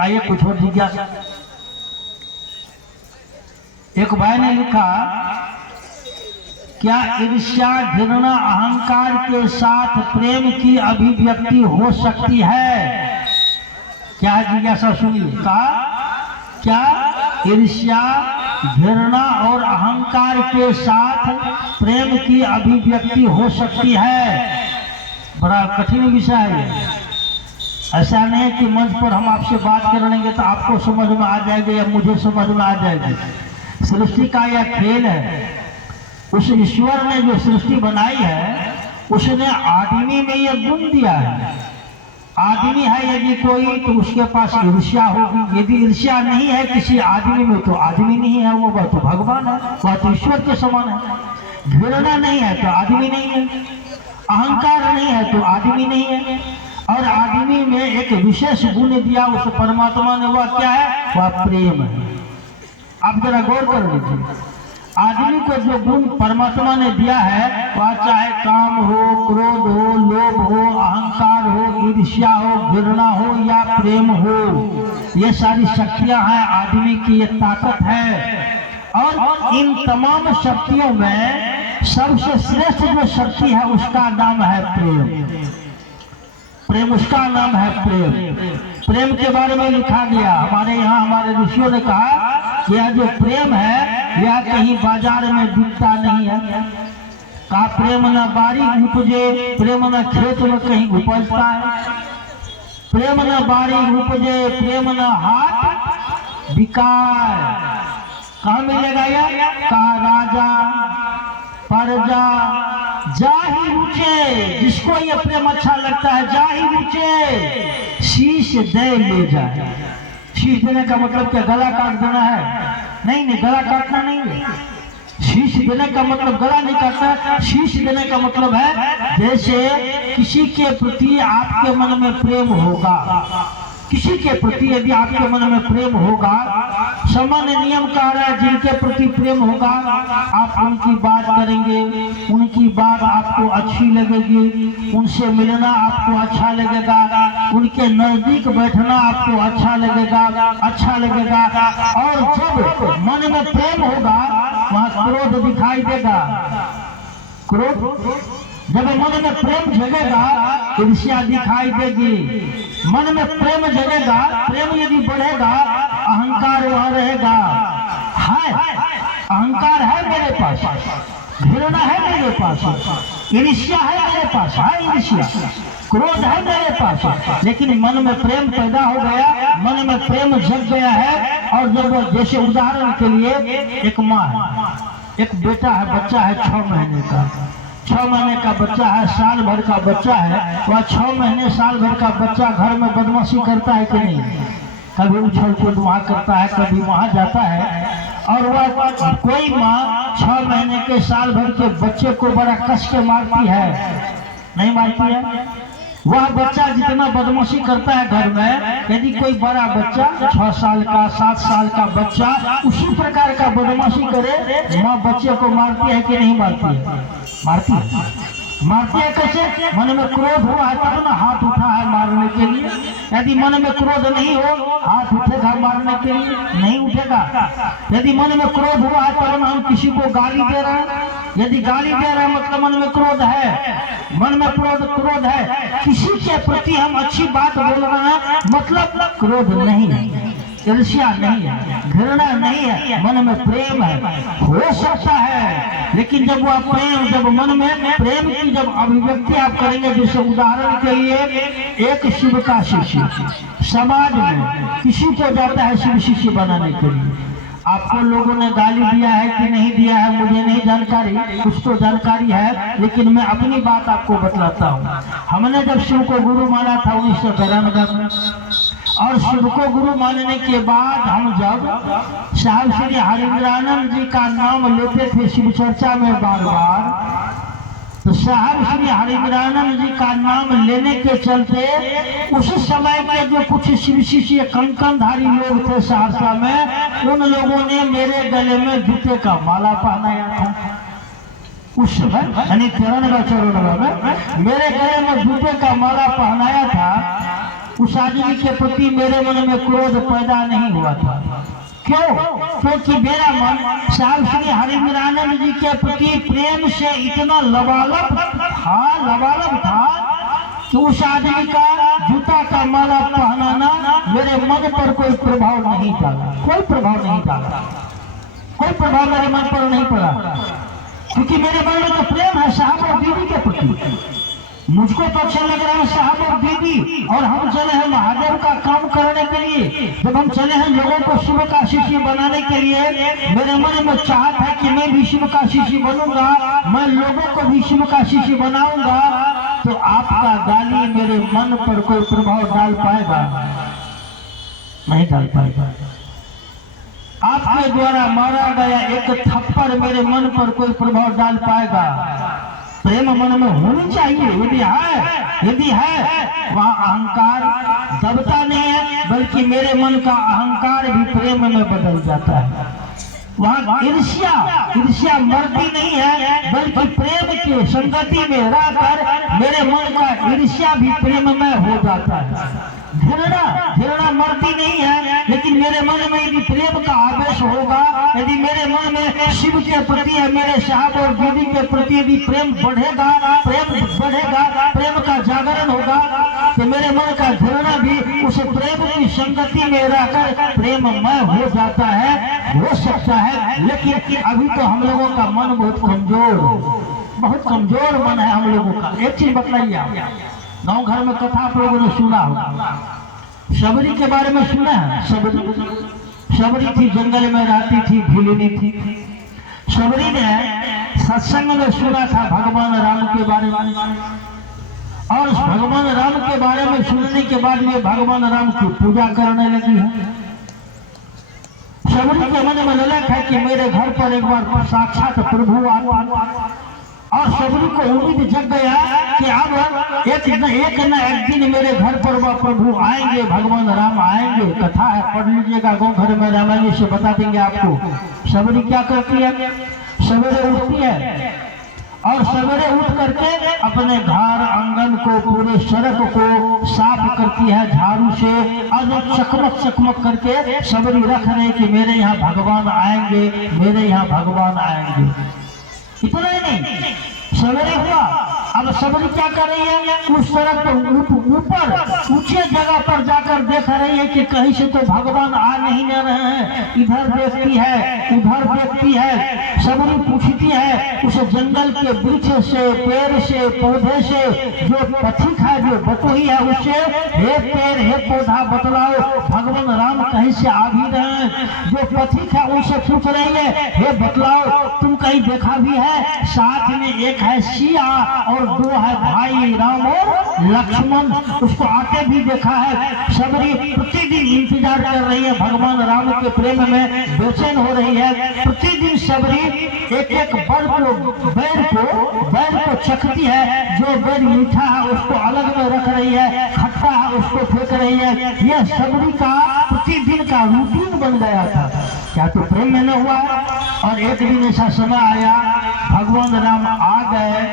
आइए कुछ और जिज्ञासा। एक भाई ने लिखा, क्या ईर्ष्या घृणा अहंकार के साथ प्रेम की अभिव्यक्ति हो सकती है? क्या जिज्ञासा सुनिए। कहा, क्या ईर्ष्या घृणा और अहंकार के साथ प्रेम की अभिव्यक्ति हो सकती है? बड़ा कठिन विषय है। ऐसा नहीं है कि मंच पर हम आपसे बात कर लेंगे तो आपको समझ में आ जाएगी या मुझे समझ में आ जाएगी। सृष्टि का यह खेल है। उस ईश्वर ने जो सृष्टि बनाई है उसने आदमी में यह गुण दिया है। आदमी है यदि कोई तो उसके पास ईर्ष्या होगी। यदि ईर्ष्या नहीं है किसी आदमी में तो आदमी नहीं है, वो तो भगवान है, वह तो ईश्वर के समान है। घृणा नहीं है तो आदमी नहीं है, अहंकार नहीं है तो आदमी नहीं है। और आदमी में एक विशेष गुण दिया उस परमात्मा ने, वह क्या है? वह प्रेम है। आप जरा गौर कर लीजिए, आदमी को जो गुण परमात्मा ने दिया है, वह चाहे काम हो, क्रोध हो, लोभ हो, अहंकार हो, ईर्ष्या हो, घृणा हो या प्रेम हो, ये सारी शक्तियां हैं आदमी की, ये ताकत है। और इन तमाम शक्तियों में सबसे श्रेष्ठ जो शक्ति है उसका नाम है प्रेम। प्रेम उसका नाम है प्रेम। प्रेम के बारे में लिखा गया, हमारे यहाँ हमारे ऋषियों ने कहा कि यह जो प्रेम है यह कहीं बाजार में बिकता नहीं है। कहा, प्रेम न बारी उपजे, प्रेम न खेत में कहीं उपजता है। प्रेम न बारी उपजे, प्रेम न हाथ बिकाय। कहाँ मिलेगा यह? कहा, राजा प्रजा जाहि रुचे, जिसको ये प्रेम अच्छा लगता है, जाहि रुचे शीश दे ले जाए। शीश देने का मतलब क्या? गला काट देना है? नहीं नहीं, गला काटना नहीं है। शीश देने का मतलब गला नहीं काटना। शीश देने का मतलब है जैसे किसी के प्रति आपके मन में प्रेम होगा, किसी के प्रति यदि आपके मन में प्रेम होगा, सामान्य नियम कह रहा है जिनके प्रति प्रेम होगा आप उनकी बात करेंगे, उनकी बात आपको अच्छी लगेगी, उनसे मिलना आपको अच्छा लगेगा, उनके नजदीक बैठना आपको अच्छा लगेगा। और जब मन में प्रेम होगा वहाँ क्रोध दिखाई देगा। क्रोध जब मन में प्रेम जगेगा ईर्ष्या दिखाई देगी। मन में प्रेम जगेगा, प्रेम यदि बढ़ेगा अहंकार वहां रहेगा। है अहंकार है मेरे पास, घृणा है मेरे पास, ईर्ष्या है मेरे पास, है ईर्ष्या, क्रोध है मेरे पास, लेकिन मन में प्रेम पैदा हो गया, मन में प्रेम जग गया है। और जब जैसे उदाहरण के लिए एक माँ है, एक बेटा है, बच्चा है 6 महीने का, 6 महीने का बच्चा है, साल भर का बच्चा है। वह 6 महीने साल भर का बच्चा घर में बदमाशी करता है कि नहीं? कभी उछल कूद वहाँ करता है, कभी वहाँ जाता है। और वह कोई माँ 6 महीने के साल भर के बच्चे को बड़ा कस के मारती है? नहीं मारती है। वह बच्चा जितना बदमाशी करता है घर में, यदि कोई बड़ा बच्चा 6 साल का 7 साल का बच्चा उसी प्रकार का बदमाशी करे, माँ बच्चे को मारती है कि नहीं मारती है? मारती है। मारती है कैसे? मन में क्रोध हुआ है तब ना हाथ उठा है मारने के लिए। यदि मन में क्रोध नहीं हो हाथ उठेगा मारने के लिए? नहीं उठेगा। यदि मन में क्रोध हुआ है तब ना हम किसी को गाली दे रहे हैं। यदि गाली दे रहे हैं मतलब मन में क्रोध है, मन में क्रोध है। किसी के प्रति हम अच्छी बात बोल रहे हैं मतलब क्रोध नहीं है, ईर्ष्या नहीं है, घृणा नहीं है, मन में प्रेम है। हो सकता है लेकिन जब वह प्रेम, जब मन में प्रेम की जब अभिव्यक्ति आप करेंगे, जैसे उदाहरण के लिए एक शिव का शिष्य समाज में किसी को जाता है शिव शिष्य बनाने के लिए, आपको लोगों ने गाली दिया है कि नहीं दिया है मुझे नहीं जानकारी, कुछ तो जानकारी है, लेकिन मैं अपनी बात आपको बतलाता हूँ। हमने जब शिव को गुरु माना था 1993 में, और शिव को गुरु मानने के बाद हम जब साहब श्री हरिंद्रानंद जी का नाम लेते थे शिव चर्चा में बार बार, तो साहब श्री हरिंद्रानंद जी का नाम लेने के चलते उस समय के जो कुछ शिव शिष्य कंकणधारी लोग थे सहरसा में, उन लोगों ने मेरे गले में जूते का माला पहनाया था। उस समय यानी 93 में मेरे गले में जूते का माला पहनाया था। उस आदमी के प्रति मेरे मन में क्रोध पैदा नहीं हुआ था। क्यों? क्योंकि मेरा मन साहब श्री हरिवरानंद जी के प्रति प्रेम से इतना लबालब था कि उस आदमी का जूता का माला पहनाना मेरे मन पर कोई प्रभाव नहीं डाला, कोई प्रभाव नहीं डाला, कोई प्रभाव मेरे मन पर नहीं पड़ा, क्योंकि मेरे मन में तो प्रेम है साहब और दीदी के प्रति। मुझको तो अच्छा लग रहा है साहब और दीदी, और हम चले हैं महादेव का काम करने के लिए। जब हम चले हैं लोगों को शिव का शिष्य बनाने के लिए, मेरे मन में चाहत है कि मैं भी शिव का शिष्य बनूंगा, मैं लोगों को भी शिव का शिष्य बनाऊंगा। तो आपका गाली मेरे मन पर कोई प्रभाव डाल पाएगा? नहीं डाल पाएगा। आपके द्वारा मारा गया एक थप्पड़ मेरे मन पर कोई प्रभाव डाल पाएगा? प्रेम मन में होनी चाहिए। यदि है वहाँ अहंकार दबता नहीं है, बल्कि मेरे मन का अहंकार भी प्रेम में बदल जाता है। वहाँ ईर्ष्या मरती नहीं है, बल्कि प्रेम की संगति में रहकर मेरे मन का ईर्ष्या भी प्रेम में हो जाता है। घृणा मरती नहीं है, लेकिन मेरे मन में यदि प्रेम का आवेश होगा, यदि मेरे मन में शिव के प्रति या मेरे साहब और दीदी के प्रति यदि प्रेम बढ़ेगा, प्रेम का जागरण होगा, तो मेरे मन का घृणा भी उस प्रेम की संगति में रहकर प्रेममय हो जाता है। हो सकता है, लेकिन अभी तो हम लोगों का मन बहुत कमजोर मन है हम लोगों का। एक चीज बताइए, आप गांव घर में कथा आप लोगों ने सुना होगा, शबरी के बारे में सुना है? शबरी थी, जंगल में रहती थी, भूलिनी थी। शबरी ने सत्संग में सुना था भगवान राम के बारे में, और भगवान राम के बारे में सुनने के बाद ये भगवान राम की पूजा करने लगी है। शबरी के मन में ललक है कि मेरे घर पर एक बार साक्षात प्रभु आए, और शबरी को उम्मीद जग गया कि अब एक न एक दिन मेरे घर पर वह प्रभु आएंगे, भगवान राम आएंगे। कथा है, पढ़ लीजिएगा, गाँव घर में रामायण से बता देंगे आपको। शबरी क्या करती है? सवेरे उठती है, और सवेरे उठ करके अपने घर आंगन को, पूरे सड़क को साफ करती है झाड़ू से, और चकमक करके शबरी रख रहे कि मेरे यहाँ भगवान आएंगे, मेरे यहाँ भगवान आएंगे। इतना ही नहीं, सवेरे हुआ, अब शबरी क्या कर रही है? उस सड़क पर ऊपर ऊंचे जगह पर जाकर देख रही है कि कहीं से तो भगवान आ नहीं न रहे हैं। इधर देखती है, उधर देखती है। शबरी पूछती है उस जंगल के वृक्ष से, पेड़ से, पौधे से, जो पथिक है, जो बटोही है, उससे, हे पेड़, हे पौधा, बतलाओ भगवान राम कहीं से आ भी रहे हैं। जो पथिक है उनसे पूछ रही है, हे बतलाओ तुम कहीं देखा भी है? साथ में एक है सिया और दो है भाई राम और लक्ष्मण, उसको आते भी देखा है। शबरी प्रतिदिन इंतजार कर रही है, भगवान राम के प्रेम में बेचैन हो रही है। प्रतिदिन शबरी एक बैर को चखती है। जो बैर मीठा है उसको अलग में रख रही है, खट्टा है उसको फेंक रही है। यह शबरी का प्रतिदिन का रूटीन बन गया था। क्या तो प्रेम में न हुआ? और एक दिन ऐसा समय आया, भगवान राम आ गए।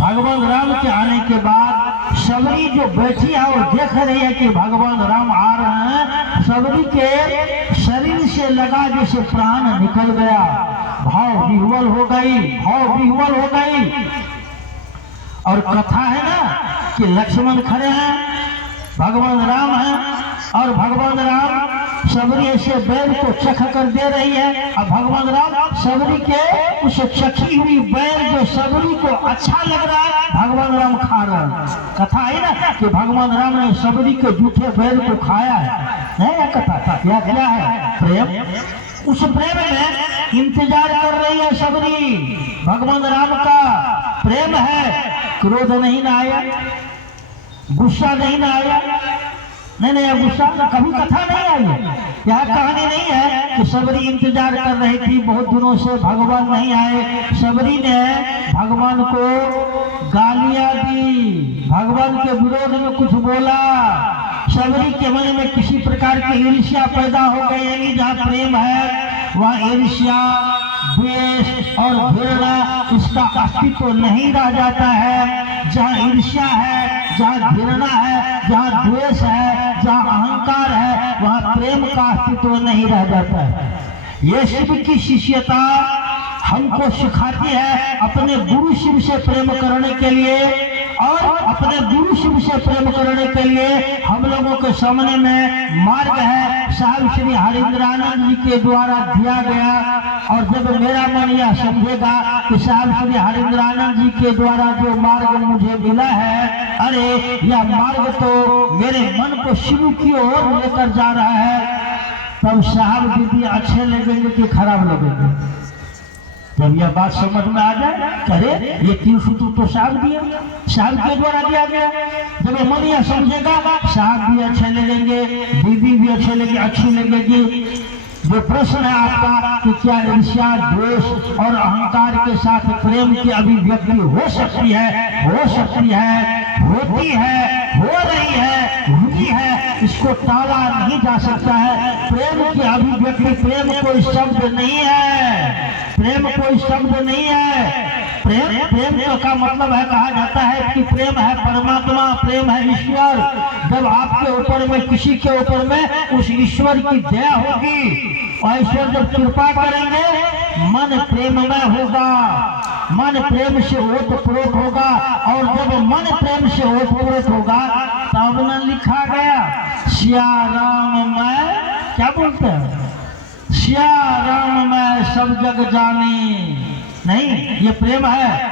भगवान राम के आने के बाद शबरी जो बैठी है वो देख रही है कि भगवान राम आ रहे हैं। शबरी के शरीर से लगा जैसे प्राण निकल गया, भाव विह्वल हो गई। और कथा है ना कि लक्ष्मण खड़े हैं, भगवान राम हैं, और भगवान राम शबरी ऐसे बैल को चख कर दे रही है। अब भगवान राम शबरी के उस चखी हुई बैल जो शबरी को अच्छा लग रहा है, भगवान राम खा रहे हैं। कथा है ना कि भगवान राम ने शबरी के जूठे बैल को खाया है कथा। क्या है? प्रेम। उस प्रेम में इंतजार कर रही है शबरी, भगवान राम का प्रेम है। क्रोध नहीं ना आया, गुस्सा नहीं ना आया, नहीं, गुस्सा कभी कथा नहीं आई है। यह कहानी नहीं है कि शबरी इंतजार कर रही थी बहुत दिनों से, भगवान नहीं आए। शबरी ने भगवान को गालियां दी, भगवान के विरोध में कुछ बोला। शबरी के मन में किसी प्रकार की ईर्ष्या पैदा हो गई। यानी जहाँ प्रेम है वहाँ ईर्ष्या, द्वेष और घृणा, इसका अस्तित्व नहीं रह जाता है। जहाँ ईर्ष्या है जहाँ घृणा है, जहाँ द्वेष है, जहाँ अहंकार है, वहाँ प्रेम का अस्तित्व नहीं रह जाता है। ये शिव की शिष्यता हमको सिखाती है अपने गुरु शिव से प्रेम करने के लिए, और अपने गुरु शिव से प्रेम करने के लिए हम लोगों के सामने में मार्ग है, साहब श्री हरिंद्रानंद जी के द्वारा दिया गया। और जब मेरा मन यह समझेगा कि साहब श्री हरिंद्रानंद जी के द्वारा जो मार्ग मुझे मिला है, अरे यह मार्ग तो मेरे मन को शिव की ओर लेकर जा रहा है, तब साहब दीदी अच्छे लगेंगे कि खराब लगेंगे। जब यह बात समझ में आ जाए, करे ये 3 सूत्र तो साहब दिए, साहब के द्वारा दिया गया। जब ये मन यह समझेगा, साहब भी अच्छे लगेंगे, दीदी भी अच्छे लगेगी, अच्छी लगेगी। जो प्रश्न है आपका कि क्या ईर्ष्या, द्वेष और अहंकार के साथ प्रेम की अभिव्यक्ति हो सकती है? हो सकती है, होती है, हो रही है, हुई है, इसको टाला नहीं जा सकता है। प्रेम की अभिव्यक्ति, प्रेम कोई शब्द नहीं है, प्रेम कोई शब्द नहीं है। प्रेम का मतलब है, कहा जाता है कि प्रेम है परमात्मा, प्रेम है ईश्वर। जब आपके ऊपर में, किसी के ऊपर में उस ईश्वर की दया होगी और ईश्वर जब कृपा करेंगे, मन प्रेममय होगा, मन प्रेम से ओतप्रोत होगा। और जब मन प्रेम से ओतप्रोत होगा, तब न लिखा गया सिया राम मैं, क्या बोलते हैं, सिया राम मैं सब जग जानी। नहीं, ये प्रेम है।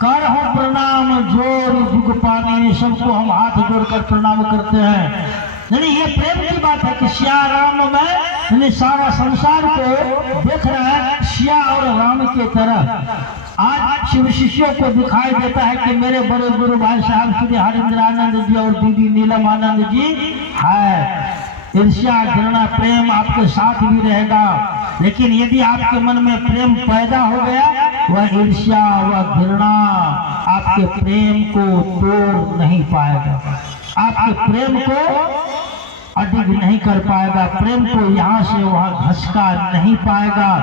कर हो प्रणाम जोर जुग पानी, सबको हम हाथ जोड़कर प्रणाम करते हैं। नहीं, ये प्रेम की बात है कि सिया राम में, यानी सारा संसार को देख रहा है सिया और राम के तरह। आज शिव शिष्यों को दिखाई देता है कि मेरे बड़े गुरु भाई साहब श्री हरिंद्रानंद जी और दीदी नीलम आनंद जी है। ईर्ष्या, घृणा, प्रेम आपके साथ भी रहेगा, लेकिन यदि आपके मन में प्रेम पैदा हो गया, वह ईर्ष्या, वह घृणा आपके प्रेम को तोड़ नहीं पाएगा, आपके प्रेम को अडिग नहीं कर पाएगा, प्रेम को यहाँ से वहाँ घसका नहीं पाएगा।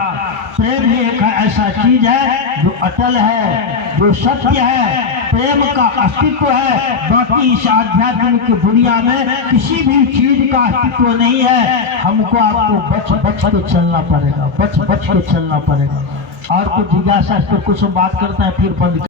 प्रेम ही एक ऐसा चीज है जो अटल है, जो सत्य है, प्रेम का अस्तित्व है। बाकी इस आध्यात्मिक दुनिया में किसी भी चीज का अस्तित्व नहीं है। हमको आपको बच के चलना पड़ेगा, बच के चलना पड़ेगा। और कुछ जिज्ञासा, कुछ बात करते हैं फिर बंद।